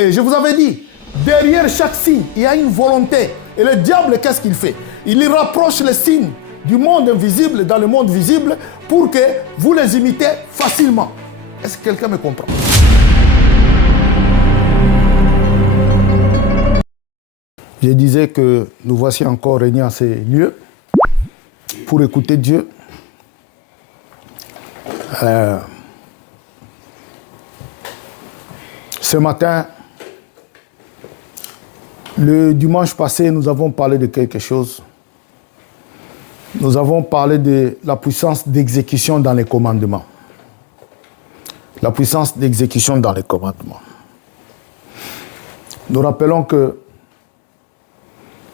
Et je vous avais dit, derrière chaque signe, il y a une volonté. Et le diable, qu'est-ce qu'il fait? Il rapproche les signes du monde invisible dans le monde visible pour que vous les imitez facilement. Est-ce que quelqu'un me comprend? Je disais que nous voici encore réunis à ces lieux pour écouter Dieu. Ce matin, le dimanche passé, nous avons parlé de quelque chose. Nous avons parlé de la puissance d'exécution dans les commandements. La puissance d'exécution dans les commandements. Nous rappelons que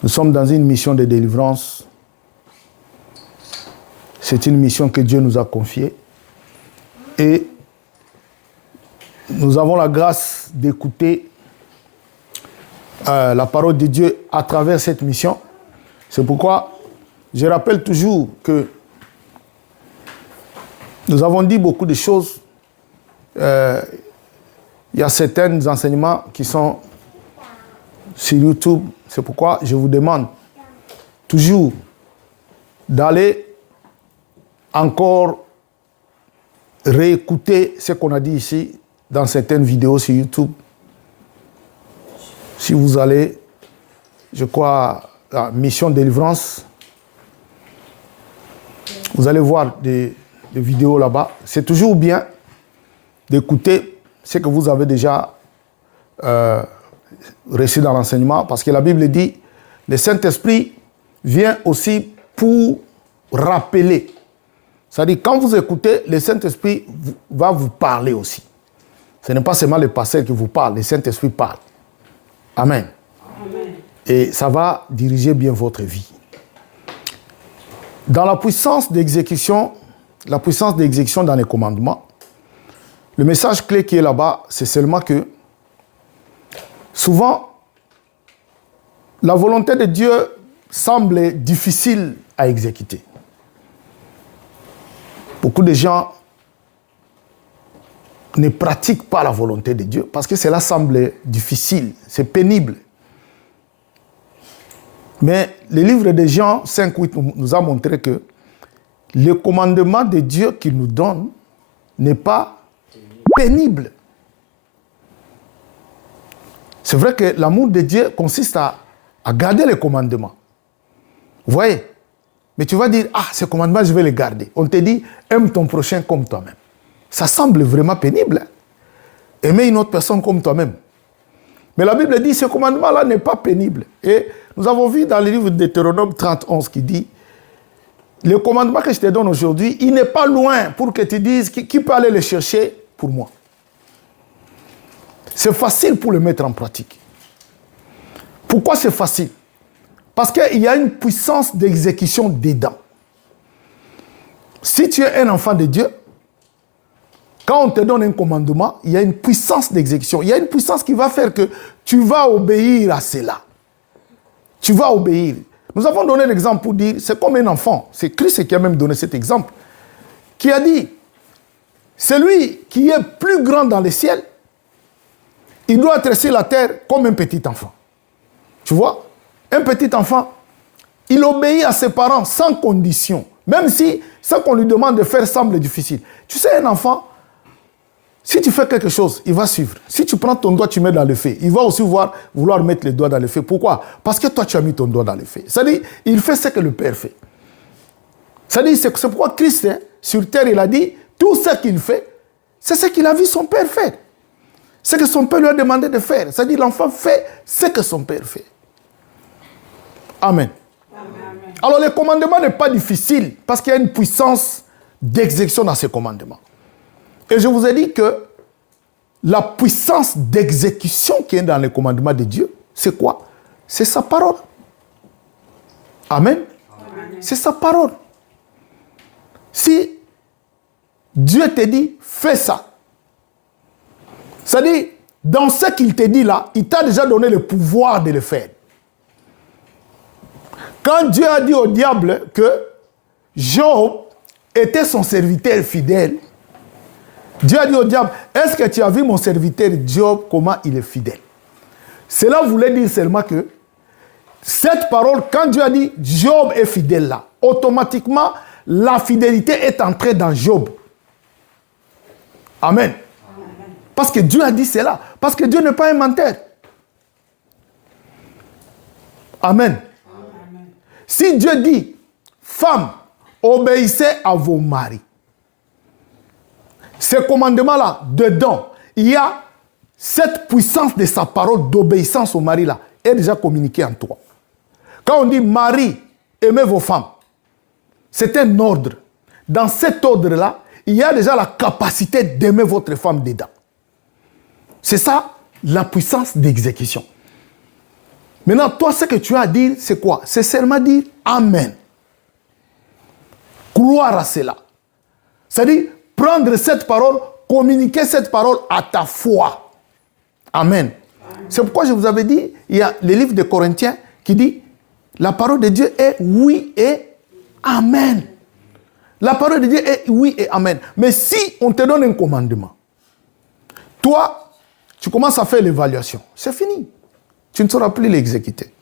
nous sommes dans une mission de délivrance. C'est une mission que Dieu nous a confiée. Et nous avons la grâce d'écouter la parole de Dieu à travers cette mission. C'est pourquoi je rappelle toujours que nous avons dit beaucoup de choses. Il y a certains enseignements qui sont sur YouTube. C'est pourquoi je vous demande toujours d'aller encore réécouter ce qu'on a dit ici dans certaines vidéos sur YouTube. Si vous allez, je crois, à Mission Délivrance, vous allez voir des vidéos là-bas. C'est toujours bien d'écouter ce que vous avez déjà reçu dans l'enseignement, parce que la Bible dit, le Saint-Esprit vient aussi pour rappeler. C'est-à-dire, quand vous écoutez, le Saint-Esprit va vous parler aussi. Ce n'est pas seulement le pasteur qui vous parle, le Saint-Esprit parle. Amen. Amen. Et ça va diriger bien votre vie. Dans la puissance d'exécution dans les commandements, le message clé qui est là-bas, c'est seulement que souvent, la volonté de Dieu semble difficile à exécuter. Beaucoup de gens ne pratiquent pas la volonté de Dieu parce que cela semble difficile, c'est pénible. Mais le livre de Jean 5:8 nous a montré que le commandement de Dieu qu'il nous donne n'est pas pénible. C'est vrai que l'amour de Dieu consiste à garder les commandements. Vous voyez? Mais tu vas dire, ces commandements, je vais les garder. On te dit, aime ton prochain comme toi-même. Ça semble vraiment pénible. Hein? Aimer une autre personne comme toi-même. Mais la Bible dit, ce commandement-là n'est pas pénible. Et nous avons vu dans le livre de Deutéronome 31 qui dit, le commandement que je te donne aujourd'hui, il n'est pas loin pour que tu dises, qui peut aller le chercher pour moi? C'est facile pour le mettre en pratique. Pourquoi c'est facile? Parce qu'il y a une puissance d'exécution dedans. Si tu es un enfant de Dieu, quand on te donne un commandement, il y a une puissance d'exécution. Il y a une puissance qui va faire que tu vas obéir à cela. Tu vas obéir. Nous avons donné l'exemple pour dire, c'est comme un enfant. C'est Christ qui a même donné cet exemple. Qui a dit, celui qui est plus grand dans les ciels, il doit être sur la terre comme un petit enfant. Tu vois? Un petit enfant, il obéit à ses parents sans condition. Même si ce qu'on lui demande de faire semble difficile. Tu sais, un enfant, si tu fais quelque chose, il va suivre. Si tu prends ton doigt, tu mets dans le feu, il va aussi vouloir mettre le doigt dans le feu. Pourquoi? Parce que toi, tu as mis ton doigt dans le feu. C'est-à-dire, il fait ce que le Père fait. C'est-à-dire, c'est pourquoi Christ, sur terre, il a dit, tout ce qu'il fait, c'est ce qu'il a vu son Père faire. Ce que son Père lui a demandé de faire. C'est-à-dire, l'enfant fait ce que son Père fait. Amen. Amen. Alors, le commandement n'est pas difficile parce qu'il y a une puissance d'exécution dans ces commandements. Et je vous ai dit que la puissance d'exécution qui est dans les commandements de Dieu, c'est quoi? C'est sa parole. Amen. Amen. C'est sa parole. Si Dieu te dit, fais ça, c'est-à-dire, dans ce qu'il te dit là, il t'a déjà donné le pouvoir de le faire. Quand Dieu a dit au diable que Job était son serviteur fidèle, Dieu a dit au diable, est-ce que tu as vu mon serviteur Job, comment il est fidèle? Cela voulait dire seulement que cette parole, quand Dieu a dit Job est fidèle là, automatiquement, la fidélité est entrée dans Job. Amen. Parce que Dieu a dit cela. Parce que Dieu n'est pas un menteur. Amen. Si Dieu dit, femmes, obéissez à vos maris. Ce commandement-là, dedans, il y a cette puissance de sa parole d'obéissance au mari-là, est déjà communiquée en toi. Quand on dit mari, aimez vos femmes, c'est un ordre. Dans cet ordre-là, il y a déjà la capacité d'aimer votre femme dedans. C'est ça, la puissance d'exécution. Maintenant, toi, ce que tu as à dire, c'est quoi? C'est seulement dire Amen. Croire à cela. C'est-à-dire, prendre cette parole, communiquer cette parole à ta foi. Amen. C'est pourquoi je vous avais dit, il y a le livre de Corinthiens qui dit, la parole de Dieu est oui et Amen. La parole de Dieu est oui et Amen. Mais si on te donne un commandement, toi, tu commences à faire l'évaluation, c'est fini. Tu ne sauras plus l'exécuter.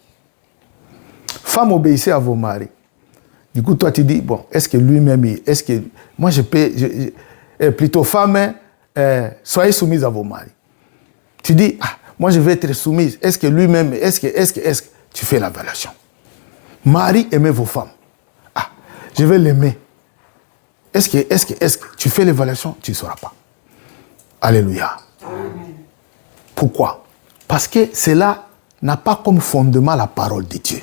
Femmes, obéissez à vos maris. Du coup, toi, tu dis, bon, est-ce que lui-même, est-ce que... Moi, je peux... plutôt, femmes, soyez soumises à vos maris. Tu dis, moi, je vais être soumise. Est-ce que lui-même, est-ce que... Tu fais l'évaluation. Mari, aimez vos femmes. Je vais l'aimer. Est-ce que... Tu fais l'évaluation, tu ne sauras pas. Alléluia. Amen. Pourquoi? Parce que cela n'a pas comme fondement la parole de Dieu.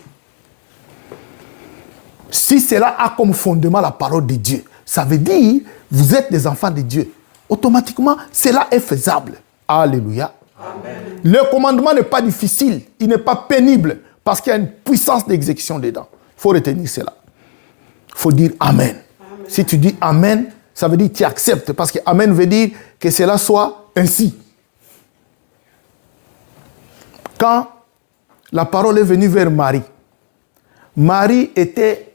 Si cela a comme fondement la parole de Dieu, ça veut dire vous êtes des enfants de Dieu. Automatiquement, cela est faisable. Alléluia. Amen. Le commandement n'est pas difficile, il n'est pas pénible, parce qu'il y a une puissance d'exécution dedans. Il faut retenir cela. Il faut dire Amen. Amen. Si tu dis Amen, ça veut dire que tu acceptes, parce que Amen veut dire que cela soit ainsi. Quand la parole est venue vers Marie, Marie était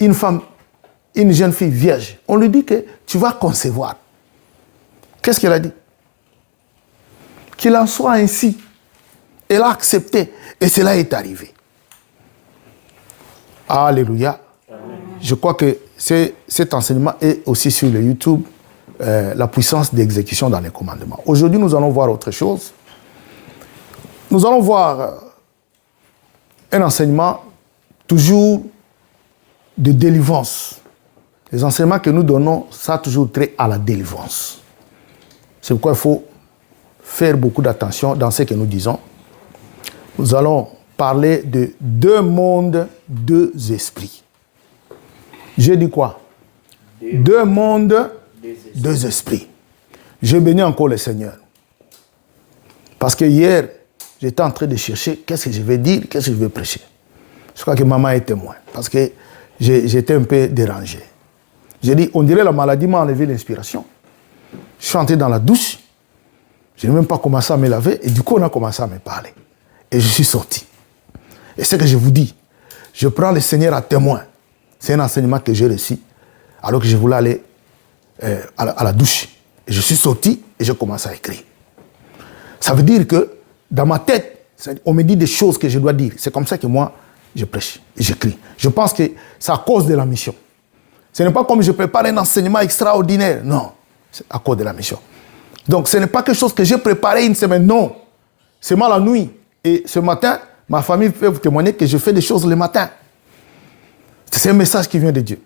une femme, une jeune fille vierge. On lui dit que tu vas concevoir. Qu'est-ce qu'elle a dit? Qu'il en soit ainsi. Elle a accepté et cela est arrivé. Alléluia. Amen. Je crois que cet enseignement est aussi sur le YouTube, la puissance d'exécution dans les commandements. Aujourd'hui, nous allons voir autre chose. Nous allons voir un enseignement toujours de délivrance. Les enseignements que nous donnons, ça a toujours trait à la délivrance. C'est pourquoi il faut faire beaucoup d'attention dans ce que nous disons. Nous allons parler de deux mondes, deux esprits. J'ai dit quoi? Deux mondes, deux esprits. Je bénis encore le Seigneur. Parce que hier, j'étais en train de chercher qu'est-ce que je vais dire, qu'est-ce que je vais prêcher. Je crois que maman est témoin, parce que j'étais un peu dérangé. J'ai dit, on dirait la maladie m'a enlevé l'inspiration. Je suis entré dans la douche, je n'ai même pas commencé à me laver, et du coup, on a commencé à me parler. Et je suis sorti. Et ce que je vous dis, je prends le Seigneur à témoin. C'est un enseignement que j'ai reçu, alors que je voulais aller à la douche. Et je suis sorti, et j'ai commencé à écrire. Ça veut dire que, dans ma tête, on me dit des choses que je dois dire. C'est comme ça que moi, je prêche et j'écris. Je pense que c'est à cause de la mission. Ce n'est pas comme je prépare un enseignement extraordinaire. Non, c'est à cause de la mission. Donc, ce n'est pas quelque chose que j'ai préparé une semaine. Non, c'est mal la nuit. Et ce matin, ma famille peut vous témoigner que je fais des choses le matin. C'est un message qui vient de Dieu.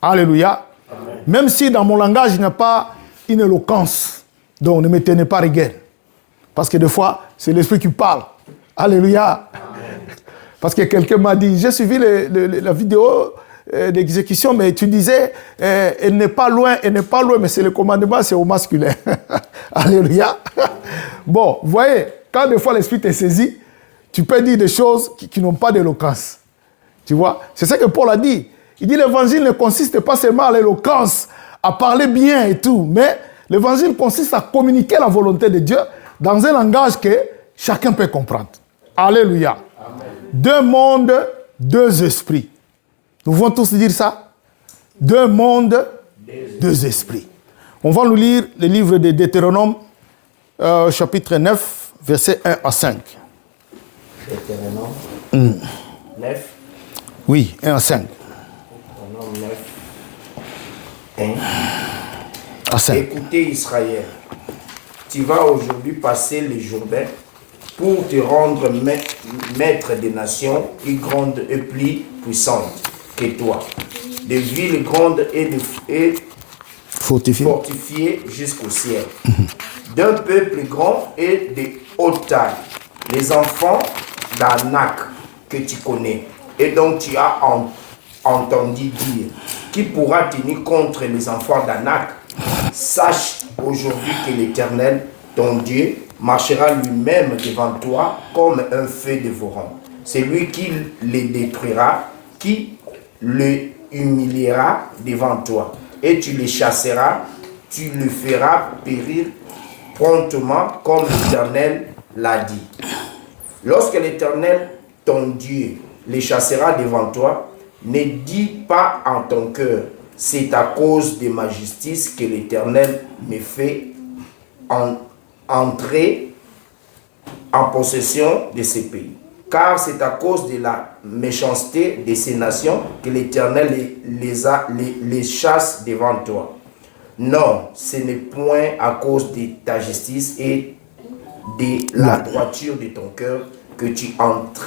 Alléluia. Amen. Même si dans mon langage, il n'y a pas une éloquence. Donc, ne me tenez pas rigueur. Parce que des fois, c'est l'Esprit qui parle. Alléluia. Amen. Parce que quelqu'un m'a dit, j'ai suivi la vidéo d'exécution, mais tu disais, elle n'est pas loin, mais c'est le commandement, c'est au masculin. Alléluia. Bon, vous voyez, quand des fois l'Esprit te saisit, tu peux dire des choses qui n'ont pas d'éloquence. Tu vois, c'est ça que Paul a dit. Il dit, l'évangile ne consiste pas seulement à l'éloquence, à parler bien et tout, mais l'évangile consiste à communiquer la volonté de Dieu dans un langage que chacun peut comprendre. Alléluia. Amen. Deux mondes, deux esprits. Nous pouvons tous dire ça? Deux mondes, deux esprits. On va nous lire le livre de Deutéronome, chapitre 9, versets 1 à 5. Deutéronome 9. Oui, 1 à 5. Deutéronome 9. 1 à 5. Écoutez Israël, tu vas aujourd'hui passer le Jourdain pour te rendre maître des nations plus grandes et plus puissantes que toi, des villes grandes et fortifiées jusqu'au ciel, d'un peuple grand et de haute taille, les enfants d'Anak que tu connais et dont tu as entendu dire, qui pourra tenir contre les enfants d'Anak. Sache aujourd'hui que l'Éternel, ton Dieu, marchera lui-même devant toi comme un feu dévorant. C'est lui qui les détruira, qui le humiliera devant toi. Et tu les chasseras, tu le feras périr promptement comme l'Éternel l'a dit. Lorsque l'Éternel, ton Dieu, les chassera devant toi, ne dis pas en ton cœur, c'est à cause de ma justice que l'Éternel me fait entrer en possession de ces pays. Car c'est à cause de la méchanceté de ces nations que l'Éternel les chasse devant toi. Non, ce n'est point à cause de ta justice et de la droiture de ton cœur que tu entres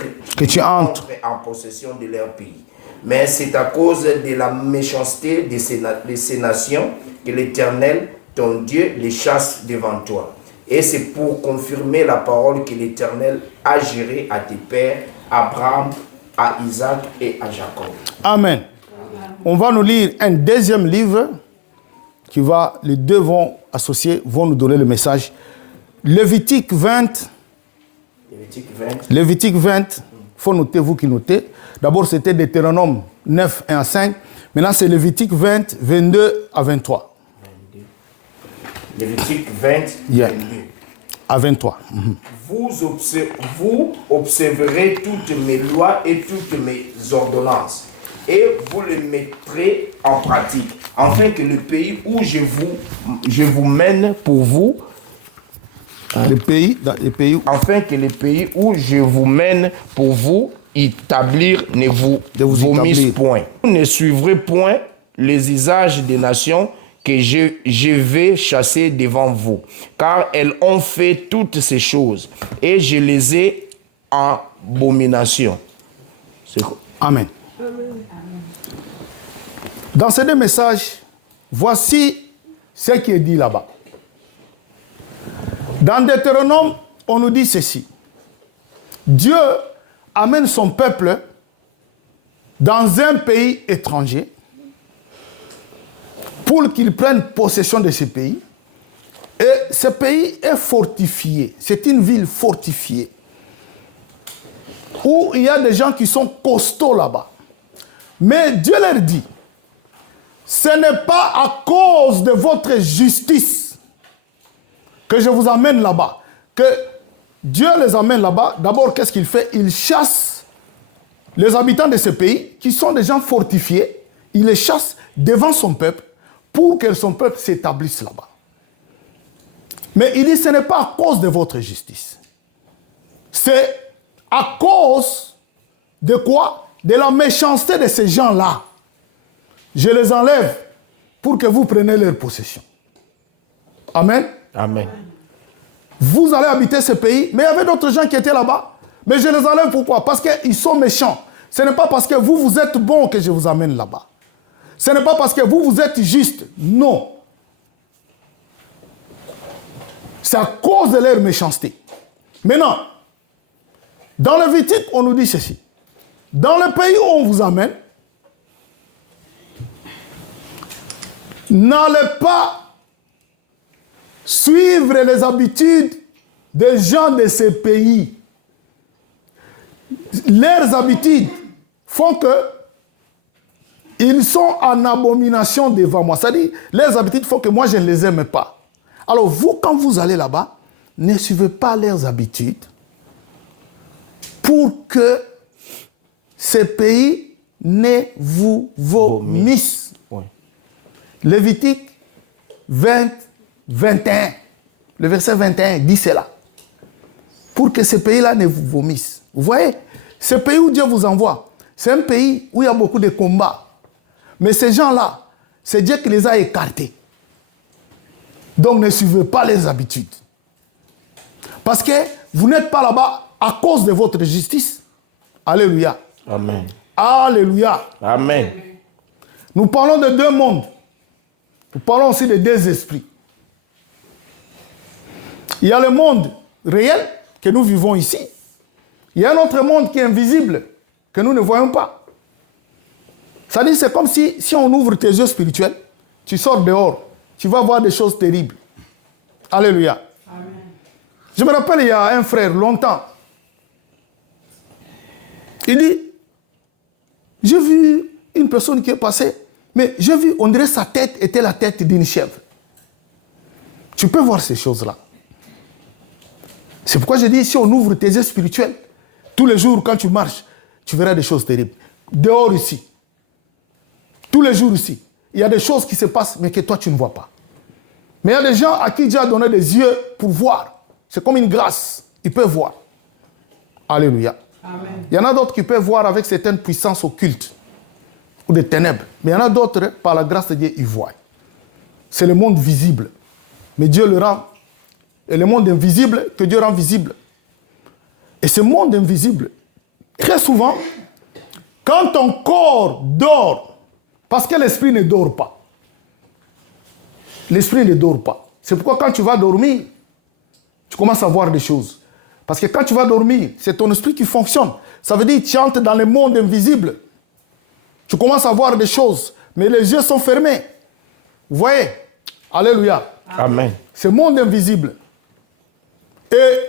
en possession de leur pays. Mais c'est à cause de la méchanceté de ces nations que l'Éternel, ton Dieu, les chasse devant toi. Et c'est pour confirmer la parole que l'Éternel a juré à tes pères, Abraham, à Isaac et à Jacob. Amen. On va nous lire un deuxième livre les deux vont associer, vont nous donner le message. Lévitique 20. Lévitique 20. Il faut noter, vous qui notez. D'abord, c'était Deutéronome 9, 1 à 5. Maintenant, c'est Lévitique 20, 22 à 23. 22. Lévitique 20, 22. À 23. Vous observerez toutes mes lois et toutes mes ordonnances, et vous les mettrez en pratique, afin que le pays où je vous mène pour vous, afin que le pays où je vous mène pour vous établir ne vous vomisse point. Vous ne suivrez point les usages des nations que je vais chasser devant vous, car elles ont fait toutes ces choses, et je les ai en abomination. Amen. Dans ces deux messages, voici ce qui est dit là-bas. Dans Deutéronome, on nous dit ceci. Dieu amène son peuple dans un pays étranger pour qu'il prenne possession de ce pays. Et ce pays est fortifié. C'est une ville fortifiée où il y a des gens qui sont costauds là-bas. Mais Dieu leur dit, ce n'est pas à cause de votre justice que je vous amène là-bas, que Dieu les amène là-bas. D'abord, qu'est-ce qu'il fait? Il chasse les habitants de ce pays, qui sont des gens fortifiés. Il les chasse devant son peuple pour que son peuple s'établisse là-bas. Mais il dit, ce n'est pas à cause de votre justice. C'est à cause de quoi? De la méchanceté de ces gens-là. Je les enlève pour que vous preniez leur possession. Amen. Amen. Vous allez habiter ce pays, mais il y avait d'autres gens qui étaient là-bas. Mais je les enlève pourquoi? Parce qu'ils sont méchants. Ce n'est pas parce que vous êtes bon que je vous amène là-bas. Ce n'est pas parce que vous êtes juste. Non. C'est à cause de leur méchanceté. Maintenant, dans le Lévitique, on nous dit ceci. Dans le pays où on vous amène, n'allez pas suivre les habitudes des gens de ces pays. Leurs habitudes font que ils sont en abomination devant moi. C'est-à-dire, leurs habitudes font que moi, je ne les aime pas. Alors, vous, quand vous allez là-bas, ne suivez pas leurs habitudes pour que ces pays ne vous vomissent. Oui. Lévitique 20, 21. Le verset 21 dit cela. pour que ce pays-là ne vous vomisse. Vous voyez, ce pays où Dieu vous envoie, c'est un pays où il y a beaucoup de combats. Mais ces gens-là, c'est Dieu qui les a écartés. Donc ne suivez pas les habitudes. Parce que vous n'êtes pas là-bas à cause de votre justice. Alléluia. Amen. Alléluia. Amen. Nous parlons de deux mondes. Nous parlons aussi de deux esprits. Il y a le monde réel que nous vivons ici. Il y a un autre monde qui est invisible, que nous ne voyons pas. C'est-à-dire, c'est comme si on ouvre tes yeux spirituels, tu sors dehors, tu vas voir des choses terribles. Alléluia. Amen. Je me rappelle, il y a un frère, longtemps, il dit, j'ai vu une personne qui est passée, mais j'ai vu, on dirait sa tête était la tête d'une chèvre. Tu peux voir ces choses-là. C'est pourquoi je dis, si on ouvre tes yeux spirituels, tous les jours quand tu marches, tu verras des choses terribles. Dehors ici, tous les jours ici, il y a des choses qui se passent, mais que toi tu ne vois pas. Mais il y a des gens à qui Dieu a donné des yeux pour voir. C'est comme une grâce. Ils peuvent voir. Alléluia. Amen. Il y en a d'autres qui peuvent voir avec certaines puissances occultes ou des ténèbres. Mais il y en a d'autres, par la grâce de Dieu, ils voient. C'est le monde visible. Mais Dieu le rend. Et le monde invisible que Dieu rend visible. Et ce monde invisible, très souvent, quand ton corps dort, parce que l'esprit ne dort pas. L'esprit ne dort pas. C'est pourquoi quand tu vas dormir, tu commences à voir des choses. Parce que quand tu vas dormir, c'est ton esprit qui fonctionne. Ça veut dire que tu entres dans le monde invisible. Tu commences à voir des choses, mais les yeux sont fermés. Vous voyez? Alléluia. Amen. Ce monde invisible. Et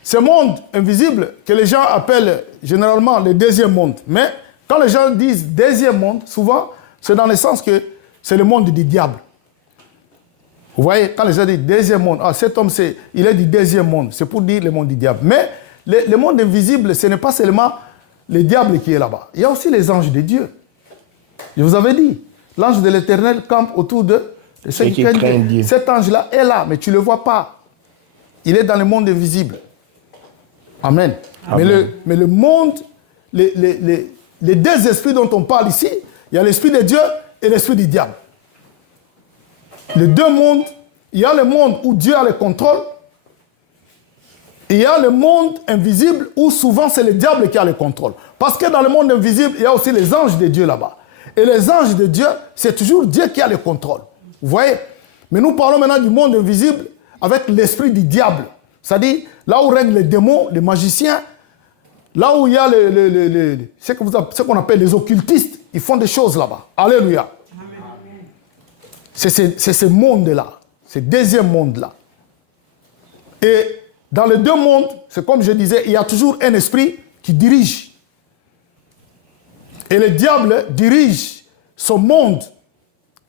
ce monde invisible que les gens appellent généralement le deuxième monde. Mais quand les gens disent deuxième monde, souvent, c'est dans le sens que c'est le monde du diable. Vous voyez, quand les gens disent deuxième monde, cet homme, il est du deuxième monde. C'est pour dire le monde du diable. Mais le monde invisible, ce n'est pas seulement le diable qui est là-bas. Il y a aussi les anges de Dieu. Je vous avais dit, l'ange de l'Éternel campe autour de ceux qui craignent Dieu. Cet ange-là est là, mais tu ne le vois pas. Il est dans le monde invisible. Amen. Amen. Mais le monde, les deux esprits dont on parle ici, il y a l'esprit de Dieu et l'esprit du diable. Les deux mondes, il y a le monde où Dieu a le contrôle, et il y a le monde invisible où souvent c'est le diable qui a le contrôle. Parce que dans le monde invisible, il y a aussi les anges de Dieu là-bas. Et les anges de Dieu, c'est toujours Dieu qui a le contrôle. Vous voyez? Mais nous parlons maintenant du monde invisible avec l'esprit du diable. C'est-à-dire, là où règnent les démons, les magiciens, là où il y a ce qu'on appelle les occultistes, ils font des choses là-bas. Alléluia. C'est ce monde-là, ce deuxième monde-là. Et dans les deux mondes, c'est comme je disais, il y a toujours un esprit qui dirige. Et le diable dirige son monde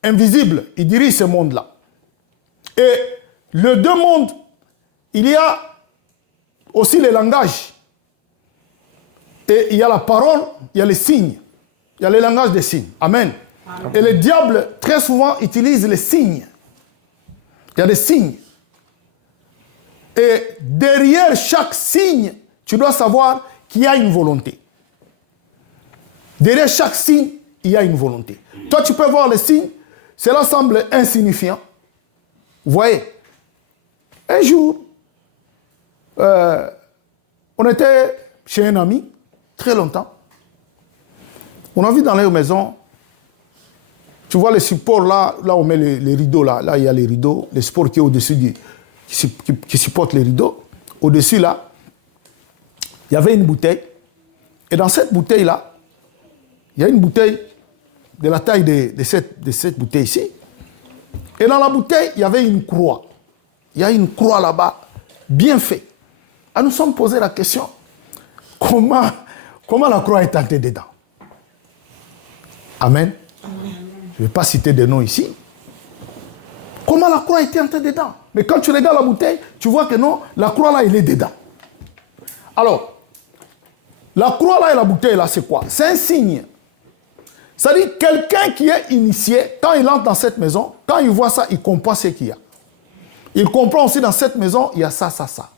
invisible. Il dirige ce monde-là. Et les deux mondes, il y a aussi le langage. Et il y a la parole, il y a les signes. Il y a le langage des signes. Amen. Amen. Et le diable, très souvent, utilise les signes. Il y a des signes. Et derrière chaque signe, tu dois savoir qu'il y a une volonté. Derrière chaque signe, il y a une volonté. Toi, tu peux voir les signes, cela semble insignifiant. Vous voyez? Un jour, on était chez un ami, très longtemps. On a vu dans leur maison, tu vois les supports là où on met les rideaux, là il y a les rideaux, les supports qui est au-dessus, qui supportent les rideaux. Au-dessus là, il y avait une bouteille. Et dans cette bouteille-là, il y a une bouteille de la taille de cette bouteille ici. Et dans la bouteille, il y avait une croix. Il y a une croix là-bas, bien faite. Ah, nous sommes posé la question, comment la croix est entrée dedans? Amen. Amen. Je ne vais pas citer des noms ici. Comment la croix était entrée dedans? Mais quand tu regardes la bouteille, tu vois que non, la croix là, elle est dedans. Alors, la croix là et la bouteille là, c'est quoi? C'est un signe. C'est-à-dire, quelqu'un qui est initié, quand il entre dans cette maison, quand il voit ça, il comprend ce qu'il y a. Il comprend aussi dans cette maison, il y a ça, ça, ça.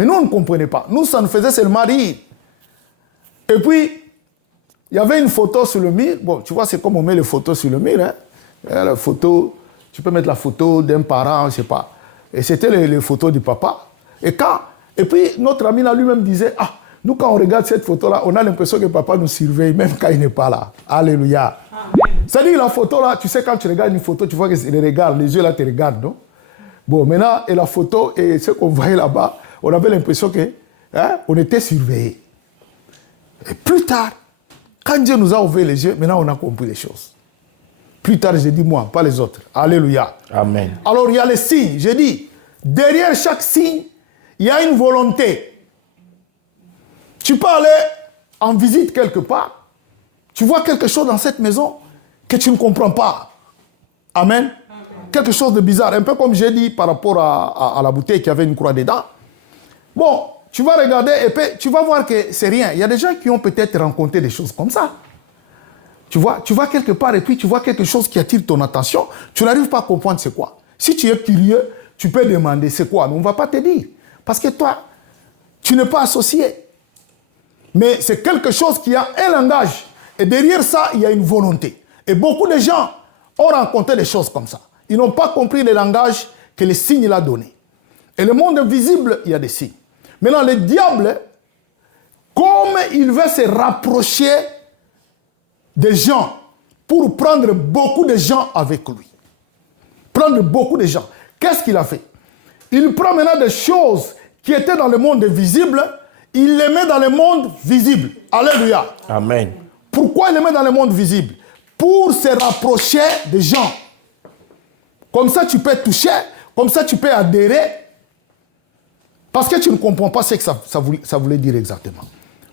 Mais nous, on ne comprenait pas. Nous, ça nous faisait seulement rire. Et puis, il y avait une photo sur le mur. Bon, tu vois, c'est comme on met les photos sur le mur. Hein. La photo, tu peux mettre la photo d'un parent, je ne sais pas. Et c'était les photos du papa. Et puis, notre ami là lui-même disait, ah, nous, quand on regarde cette photo-là, on a l'impression que papa nous surveille, même quand il n'est pas là. Alléluia. C'est-à-dire, la photo-là, tu sais, quand tu regardes une photo, tu vois que les regards, les yeux là te regardent, non? Bon, maintenant, et la photo, et ce qu'on voyait là-bas, on avait l'impression que, hein, on était surveillés. Et plus tard, quand Dieu nous a ouvert les yeux, maintenant, on a compris les choses. Plus tard, j'ai dit moi, pas les autres. Alléluia. Amen. Alors, il y a les signes. J'ai dit, derrière chaque signe, il y a une volonté. Tu peux aller en visite quelque part. Tu vois quelque chose dans cette maison que tu ne comprends pas. Amen. Amen. Quelque chose de bizarre. Un peu comme j'ai dit par rapport à la bouteille qui avait une croix dedans. Bon, tu vas regarder et puis tu vas voir que c'est rien. Il y a des gens qui ont peut-être rencontré des choses comme ça. Tu vas quelque part et puis tu vois quelque chose qui attire ton attention. Tu n'arrives pas à comprendre c'est quoi. Si tu es curieux, tu peux demander c'est quoi. Mais on ne va pas te dire. Parce que toi, tu n'es pas associé. Mais c'est quelque chose qui a un langage. Et derrière ça, il y a une volonté. Et beaucoup de gens ont rencontré des choses comme ça. Ils n'ont pas compris le langage que le signe l'a donné. Et le monde invisible, il y a des signes. Maintenant, le diable, comme il veut se rapprocher des gens pour prendre beaucoup de gens avec lui. Prendre beaucoup de gens. Qu'est-ce qu'il a fait? Il prend maintenant des choses qui étaient dans le monde invisible, il les met dans le monde visible. Alléluia. Amen. Pourquoi il les met dans le monde visible? Pour se rapprocher des gens. Comme ça, tu peux toucher, comme ça, tu peux adhérer. Parce que tu ne comprends pas ce que ça voulait dire exactement.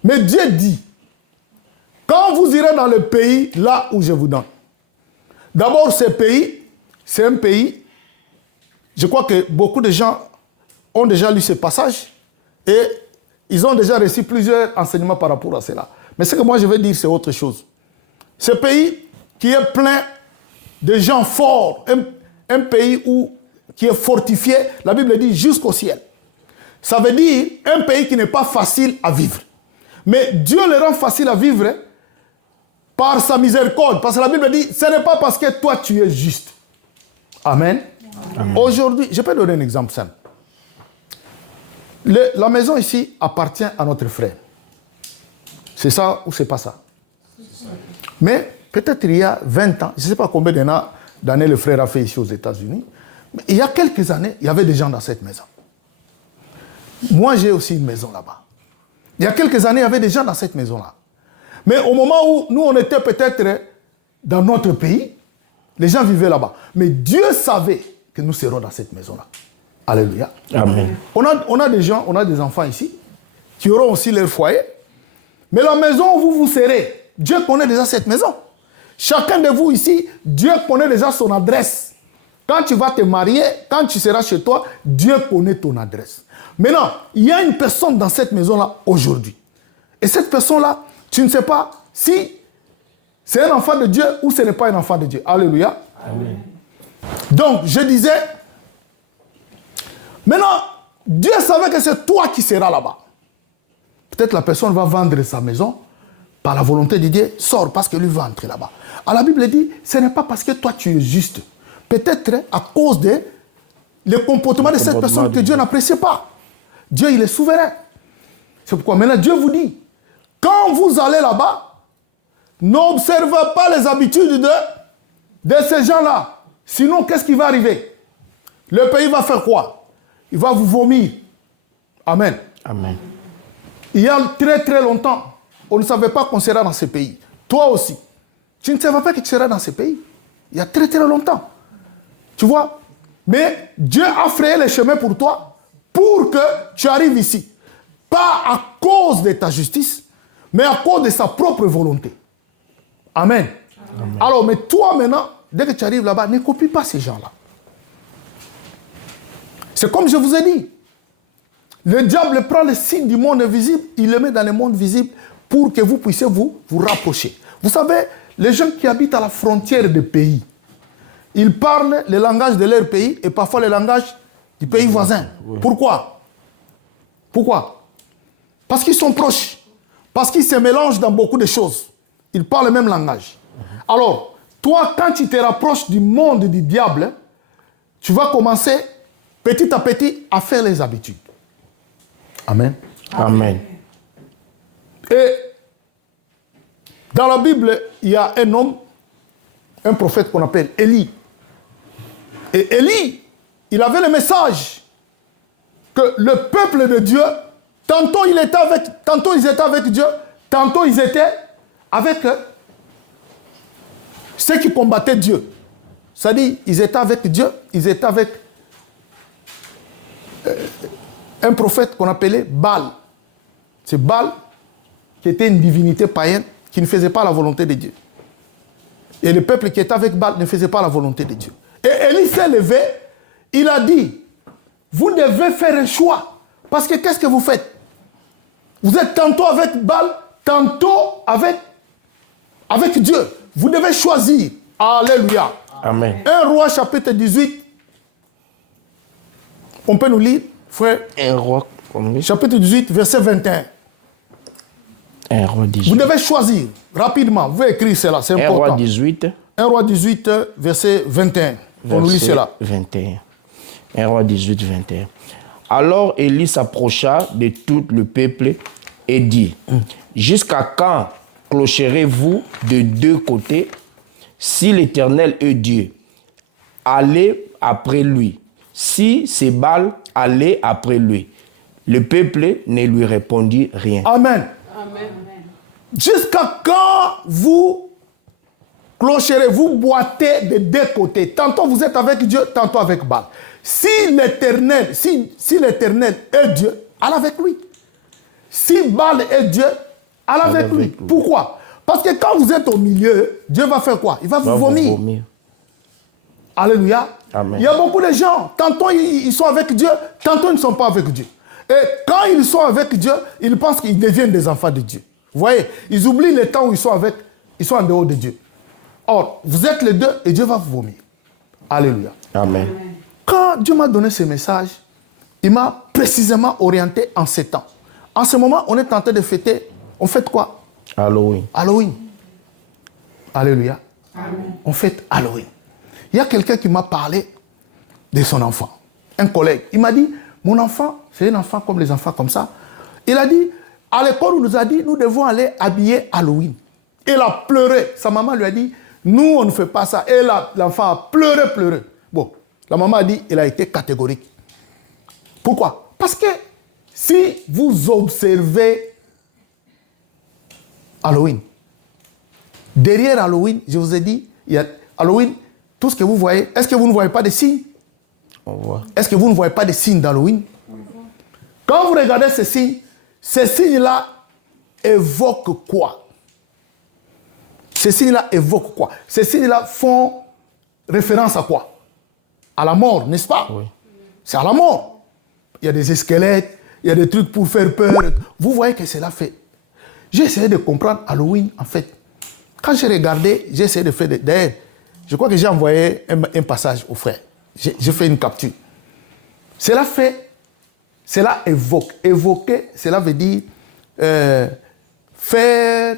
Mais Dieu dit, quand vous irez dans le pays, là où je vous donne. D'abord, ce pays, c'est un pays, je crois que beaucoup de gens ont déjà lu ce passage et ils ont déjà reçu plusieurs enseignements par rapport à cela. Mais ce que moi je veux dire, c'est autre chose. Ce pays qui est plein de gens forts, un pays qui est fortifié, la Bible dit jusqu'au ciel. Ça veut dire un pays qui n'est pas facile à vivre. Mais Dieu le rend facile à vivre par sa miséricorde. Parce que la Bible dit, ce n'est pas parce que toi tu es juste. Amen. Amen. Aujourd'hui, je peux donner un exemple simple. La maison ici appartient à notre frère. C'est ça ou c'est pas ça? Mais peut-être il y a 20 ans, je ne sais pas combien d'années le frère a fait ici aux États-Unis, mais il y a quelques années, il y avait des gens dans cette maison. Moi, j'ai aussi une maison là-bas. Il y a quelques années, il y avait des gens dans cette maison-là. Mais au moment où nous, on était peut-être dans notre pays, les gens vivaient là-bas. Mais Dieu savait que nous serons dans cette maison-là. Alléluia. Amen. On a des gens, on a des enfants ici qui auront aussi leur foyer. Mais la maison où vous serez, Dieu connaît déjà cette maison. Chacun de vous ici, Dieu connaît déjà son adresse. Quand tu vas te marier, quand tu seras chez toi, Dieu connaît ton adresse. Maintenant, il y a une personne dans cette maison-là aujourd'hui. Et cette personne-là, tu ne sais pas si c'est un enfant de Dieu ou ce n'est pas un enfant de Dieu. Alléluia. Amen. Donc, je disais, maintenant, Dieu savait que c'est toi qui seras là-bas. Peut-être la personne va vendre sa maison par la volonté de Dieu, sort parce que lui va entrer là-bas. Alors la Bible dit, ce n'est pas parce que toi tu es juste. Peut-être à cause de le comportement de cette personne que Dieu n'apprécie pas. Dieu, il est souverain. C'est pourquoi maintenant Dieu vous dit, quand vous allez là-bas, n'observez pas les habitudes de ces gens-là. Sinon, qu'est-ce qui va arriver? Le pays va faire quoi? Il va vous vomir. Amen. Amen. Il y a très très longtemps, on ne savait pas qu'on serait dans ce pays. Toi aussi. Tu ne savais pas que tu serais dans ce pays. Il y a très très longtemps. Tu vois? Mais Dieu a frayé les chemins pour toi pour que tu arrives ici. Pas à cause de ta justice, mais à cause de sa propre volonté. Amen. Amen. Alors, mais toi maintenant, dès que tu arrives là-bas, ne copie pas ces gens-là. C'est comme je vous ai dit. Le diable prend les signes du monde invisible, il les met dans le monde visible pour que vous puissiez vous rapprocher. Vous savez, les gens qui habitent à la frontière des pays, ils parlent le langage de leur pays et parfois le langage du pays voisin. Oui. Pourquoi? Pourquoi? Parce qu'ils sont proches. Parce qu'ils se mélangent dans beaucoup de choses. Ils parlent le même langage. Alors, toi, quand tu te rapproches du monde du diable, tu vas commencer petit à petit à faire les habitudes. Amen. Amen. Et dans la Bible, il y a un homme, un prophète qu'on appelle Élie. Et Élie, il avait le message que le peuple de Dieu, tantôt ils étaient avec Dieu, tantôt ils étaient avec ceux qui combattaient Dieu. C'est-à-dire, ils étaient avec Dieu, ils étaient avec un prophète qu'on appelait Baal. C'est Baal qui était une divinité païenne qui ne faisait pas la volonté de Dieu. Et le peuple qui était avec Baal ne faisait pas la volonté de Dieu. Et Élie s'est levé, il a dit, vous devez faire un choix. Parce que qu'est-ce que vous faites? Vous êtes tantôt avec Baal, tantôt avec Dieu. Vous devez choisir. Alléluia. Amen. 1 Roi chapitre 18. On peut nous lire, frère? 1 Roi, chapitre 18, verset 21. 1 Roi 18. Vous devez choisir rapidement. Vous pouvez écrire cela, c'est important. 1 Roi 18. 1 Roi 18, verset 21. On nous lit cela. 21. 1 Roi 18, 21. Alors Élie s'approcha de tout le peuple et dit, jusqu'à quand clocherez-vous de deux côtés? Si l'Éternel est Dieu, allez après lui. Si c'est Baal, allez après lui. Le peuple ne lui répondit rien. Amen. Amen. Jusqu'à quand vous clocherez, vous boitez de deux côtés. Tantôt vous êtes avec Dieu, tantôt avec Baal. Si l'Éternel est Dieu, allez avec lui. Si Baal est Dieu, allez avec lui. Pourquoi? Parce que quand vous êtes au milieu, Dieu va faire quoi? Il va vous vomir. Alléluia. Amen. Il y a beaucoup de gens, tantôt ils sont avec Dieu, tantôt ils ne sont pas avec Dieu. Et quand ils sont avec Dieu, ils pensent qu'ils deviennent des enfants de Dieu. Vous voyez, ils oublient le temps où ils sont en dehors de Dieu. Or, vous êtes les deux et Dieu va vous vomir. Alléluia. Amen. Quand Dieu m'a donné ce message, il m'a précisément orienté en ces temps. En ce moment, on est en train de fêter. On fête quoi? Halloween. Halloween. Alléluia. Amen. On fête Halloween. Il y a quelqu'un qui m'a parlé de son enfant. Un collègue. Il m'a dit, mon enfant, c'est un enfant comme les enfants comme ça. Il a dit, à l'école, on nous a dit, nous devons aller habiller Halloween. Il a pleuré. Sa maman lui a dit, nous, on ne fait pas ça. Et l'enfant a pleuré. Bon, la maman a dit, il a été catégorique. Pourquoi? Parce que si vous observez Halloween, derrière Halloween, je vous ai dit, il y a Halloween, tout ce que vous voyez, est-ce que vous ne voyez pas de signes? On voit. Est-ce que vous ne voyez pas de signes d'Halloween? Quand vous regardez ces signes-là évoquent quoi? Ces signes-là évoquent quoi? Ces signes-là font référence à quoi? À la mort, n'est-ce pas? Oui. C'est à la mort. Il y a des squelettes, il y a des trucs pour faire peur. Vous voyez que cela fait. J'ai essayé de comprendre Halloween, en fait. Quand j'ai regardé, j'ai essayé de faire... D'ailleurs, je crois que j'ai envoyé un passage au frère. J'ai fait une capture. Cela évoque. Évoquer, cela veut dire faire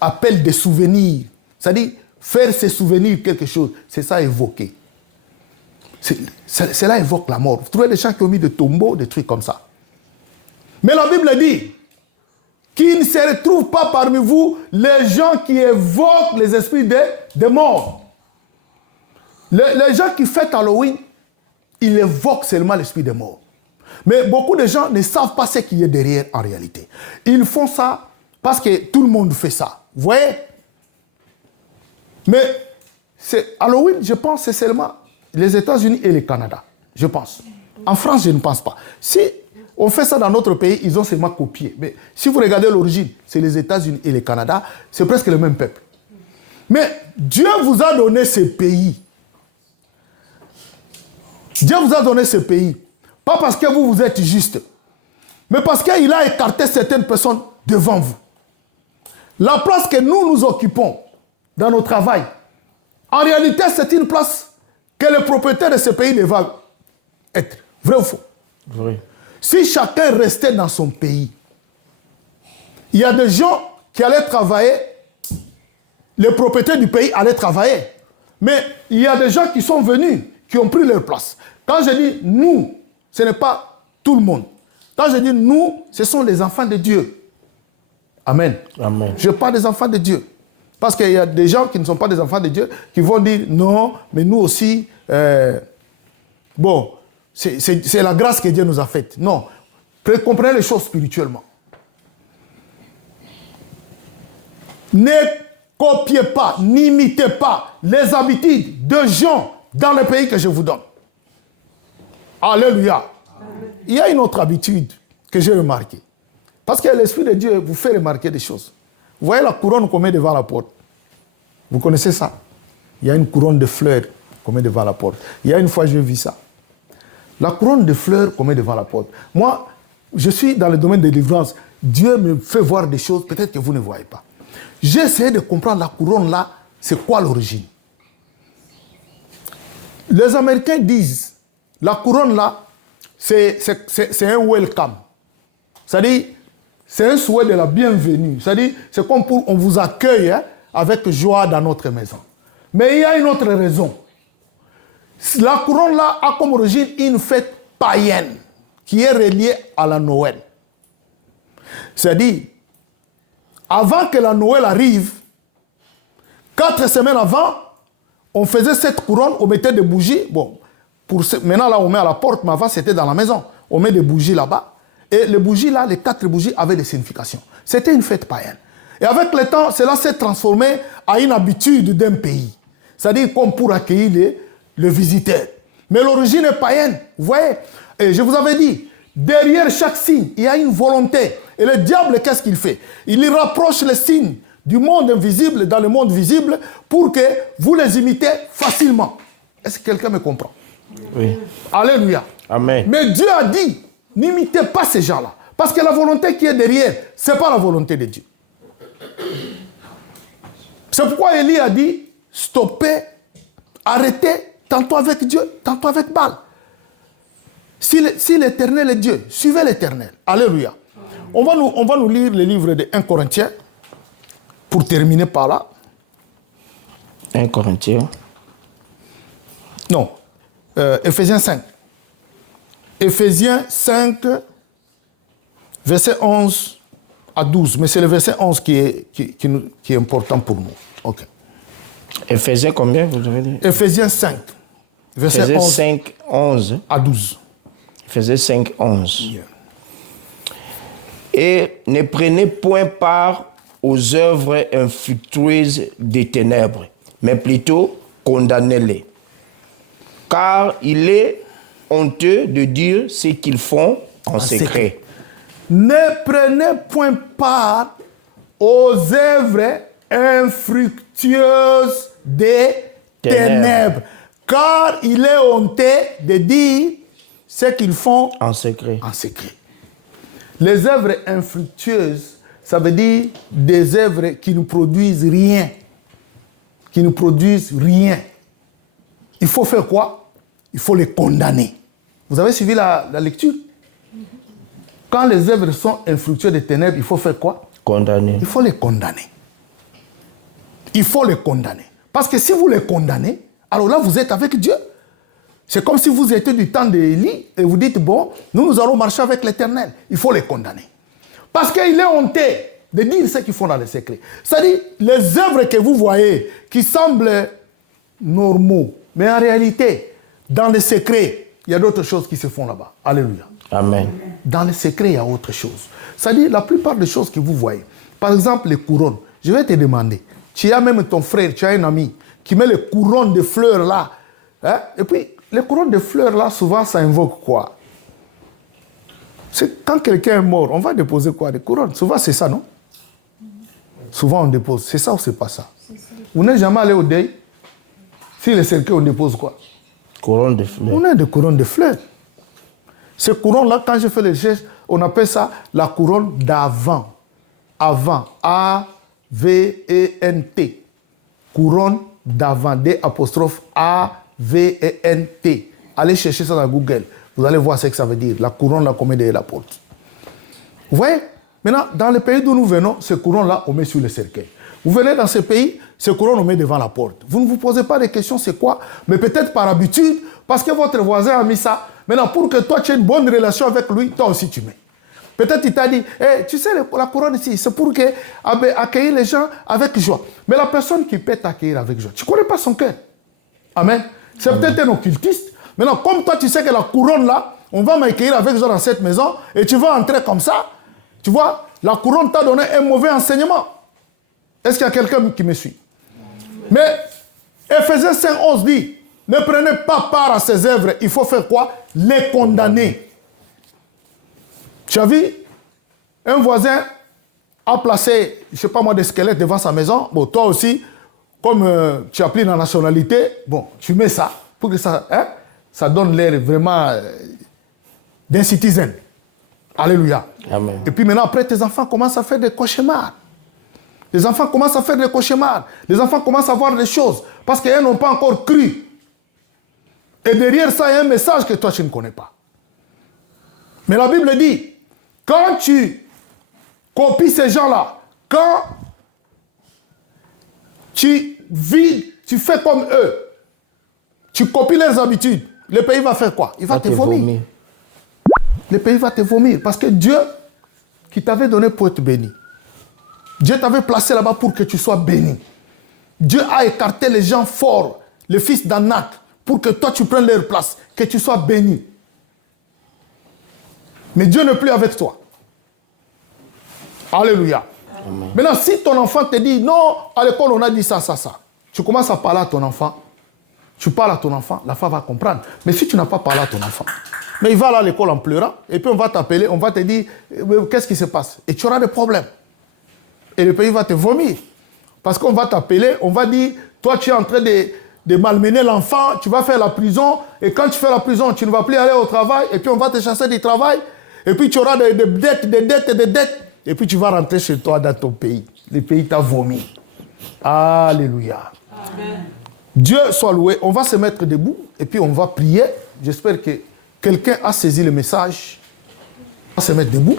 appel des souvenirs. C'est-à-dire faire se souvenir quelque chose. C'est ça évoquer. Cela évoque la mort. Vous trouvez des gens qui ont mis des tombeaux, des trucs comme ça. Mais la Bible dit qu'il ne se retrouve pas parmi vous les gens qui évoquent les esprits des morts. Les gens qui fêtent Halloween, ils évoquent seulement l'esprit des morts. Mais beaucoup de gens ne savent pas ce qu'il y a derrière en réalité. Ils font ça parce que tout le monde fait ça. Vous voyez? Mais Halloween, je pense, c'est seulement les États-Unis et le Canada. Je pense. En France, je ne pense pas. Si on fait ça dans notre pays, ils ont seulement copié. Mais si vous regardez l'origine, c'est les États-Unis et le Canada, c'est presque le même peuple. Mais Dieu vous a donné ce pays. Dieu vous a donné ce pays. Pas parce que vous êtes juste, mais parce qu'il a écarté certaines personnes devant vous. La place que nous occupons dans nos travail, en réalité, c'est une place que le propriétaire de ce pays va être. Vrai ou faux? Vrai. Si chacun restait dans son pays, il y a des gens qui allaient travailler, les propriétaires du pays allaient travailler. Mais il y a des gens qui sont venus, qui ont pris leur place. Quand je dis nous, ce n'est pas tout le monde. Quand je dis nous, ce sont les enfants de Dieu. Amen. Amen. Je parle des enfants de Dieu. Parce qu'il y a des gens qui ne sont pas des enfants de Dieu qui vont dire non, mais nous aussi, bon, c'est la grâce que Dieu nous a faite. Non. Comprenez les choses spirituellement. Ne copiez pas, n'imitez pas les habitudes de gens dans le pays que je vous donne. Alléluia. Amen. Il y a une autre habitude que j'ai remarquée. Parce que l'Esprit de Dieu vous fait remarquer des choses. Vous voyez la couronne qu'on met devant la porte. Vous connaissez ça? Il y a une couronne de fleurs qu'on met devant la porte. Il y a une fois, j'ai vu ça. La couronne de fleurs qu'on met devant la porte. Moi, je suis dans le domaine de délivrance. Dieu me fait voir des choses peut-être que vous ne voyez pas. J'ai essayé de comprendre la couronne là, c'est quoi l'origine. Les Américains disent, la couronne là, c'est un welcome. C'est-à-dire, c'est un souhait de la bienvenue. C'est-à-dire, c'est comme pour on vous accueille avec joie dans notre maison. Mais il y a une autre raison. La couronne là a comme origine une fête païenne qui est reliée à la Noël. C'est-à-dire, avant que la Noël arrive, 4 semaines avant, on faisait cette couronne, on mettait des bougies. Bon, maintenant là on met à la porte, mais avant c'était dans la maison. On met des bougies là-bas. Et les bougies là, les 4 bougies avaient des significations. C'était une fête païenne. Et avec le temps, cela s'est transformé en une habitude d'un pays. C'est-à-dire comme pour accueillir le visiteur. Mais l'origine est païenne. Vous voyez? Et je vous avais dit, derrière chaque signe, il y a une volonté. Et le diable, qu'est-ce qu'il fait? Il rapproche les signes du monde invisible dans le monde visible pour que vous les imitez facilement. Est-ce que quelqu'un me comprend? Oui. Alléluia. Amen. Mais Dieu a dit, n'imitez pas ces gens-là. Parce que la volonté qui est derrière, ce n'est pas la volonté de Dieu. C'est pourquoi Élie a dit, stoppez, arrêtez, tantôt avec Dieu, tantôt avec Baal. Si l'Éternel est Dieu, suivez l'Éternel. Alléluia. On va nous lire le livre de 1 Corinthiens, pour terminer par là. 1 Corinthiens. Non, Éphésiens 5. Éphésiens 5, verset 11 à 12. Mais c'est le verset 11 qui est important pour nous. Ok. Éphésiens combien, vous avez dit? Éphésiens 5, verset Éphésiens 11 5, 11. à 12. Éphésiens 5, 11. Yeah. Et ne prenez point part aux œuvres infructueuses des ténèbres, mais plutôt condamnez-les. Car il est honteux de dire ce qu'ils font en secret. Ne prenez point part aux œuvres infructueuses des ténèbres, car il est honteux de dire ce qu'ils font En secret. en secret. Les œuvres infructueuses, ça veut dire des œuvres qui ne produisent rien. Qui ne produisent rien. Il faut faire quoi? Il faut les condamner. Vous avez suivi la lecture? Quand les œuvres sont infructueuses des ténèbres, il faut faire quoi? Condamné. Il faut les condamner. Il faut les condamner. Parce que si vous les condamnez, alors là, vous êtes avec Dieu. C'est comme si vous étiez du temps d'Élie et vous dites, bon, nous allons marcher avec l'Éternel. Il faut les condamner. Parce qu'il est honteux de dire ce qu'ils font dans le secret. C'est-à-dire, les œuvres que vous voyez, qui semblent normaux, mais en réalité, dans le secret, il y a d'autres choses qui se font là-bas. Alléluia. Amen. Dans le secret, il y a autre chose. C'est-à-dire, la plupart des choses que vous voyez, par exemple, les couronnes, je vais te demander, tu as même ton frère, tu as un ami qui met les couronnes de fleurs là, hein? Et puis, les couronnes de fleurs là, souvent, ça invoque quoi? C'est quand quelqu'un est mort, on va déposer quoi? Des couronnes. Souvent, c'est ça, non? Souvent, on dépose. C'est ça ou c'est pas ça? Vous n'êtes jamais allé au deuil? Si le cercueil, on dépose quoi? Couronne de fleurs. On a des couronnes de fleurs. Ces couronnes-là, quand je fais les gestes, on appelle ça la couronne d'avant. Avant. A-V-E-N-T. Couronne d'avant. D-A-V-E-N-T. Allez chercher ça dans Google. Vous allez voir ce que ça veut dire. La couronne, là, qu'on met derrière la porte. Vous voyez? Maintenant, dans le pays d'où nous venons, ce couronne-là, on met sur le cercueil. Vous venez dans ce pays, ce couronne, on met devant la porte. Vous ne vous posez pas de questions, c'est quoi? Mais peut-être par habitude, parce que votre voisin a mis ça. Maintenant, pour que toi, tu aies une bonne relation avec lui, toi aussi, tu mets. Peut-être il t'a dit, hey, tu sais, la couronne ici, c'est pour accueillir les gens avec joie. Mais la personne qui peut t'accueillir avec joie, tu ne connais pas son cœur. Amen. C'est peut-être un occultiste. Maintenant, comme toi, tu sais que la couronne là, on va m'accueillir avec joie dans cette maison, et tu vas entrer comme ça, tu vois, la couronne t'a donné un mauvais enseignement. Est-ce qu'il y a quelqu'un qui me suit? Mais Ephésiens 5:11 dit, ne prenez pas part à ces œuvres, il faut faire quoi? Les condamner. Tu as vu, un voisin a placé, je ne sais pas moi, des squelettes devant sa maison. Bon, toi aussi, comme tu as pris la nationalité, bon, tu mets ça pour que ça, hein, ça donne l'air vraiment d'un citizen. Alléluia. Amen. Et puis maintenant, après, tes enfants commencent à faire des cauchemars. Les enfants commencent à faire des cauchemars. Les enfants commencent à voir des choses parce qu'ils n'ont pas encore cru. Et derrière ça, il y a un message que toi, tu ne connais pas. Mais la Bible dit, quand tu copies ces gens-là, quand tu vis, tu fais comme eux, tu copies leurs habitudes, le pays va faire quoi? Il va te vomir. Le pays va te vomir parce que Dieu, qui t'avait donné pour être béni, Dieu t'avait placé là-bas pour que tu sois béni. Dieu a écarté les gens forts, le fils d'Anak, pour que toi tu prennes leur place, que tu sois béni. Mais Dieu n'est plus avec toi. Alléluia. Amen. Maintenant, si ton enfant te dit, non, à l'école on a dit ça, ça, ça, tu commences à parler à ton enfant, tu parles à ton enfant, la femme va comprendre. Mais si tu n'as pas parlé à ton enfant, mais il va aller à l'école en pleurant, et puis on va t'appeler, on va te dire, qu'est-ce qui se passe? Et tu auras des problèmes. Et le pays va te vomir. Parce qu'on va t'appeler, on va dire, toi tu es en train de malmener l'enfant, tu vas faire la prison, et quand tu fais la prison, tu ne vas plus aller au travail, et puis on va te chasser du travail, et puis tu auras des dettes, et puis tu vas rentrer chez toi dans ton pays. Le pays t'a vomi. Alléluia. Amen. Dieu soit loué. On va se mettre debout, et puis on va prier. J'espère que quelqu'un a saisi le message. On va se mettre debout.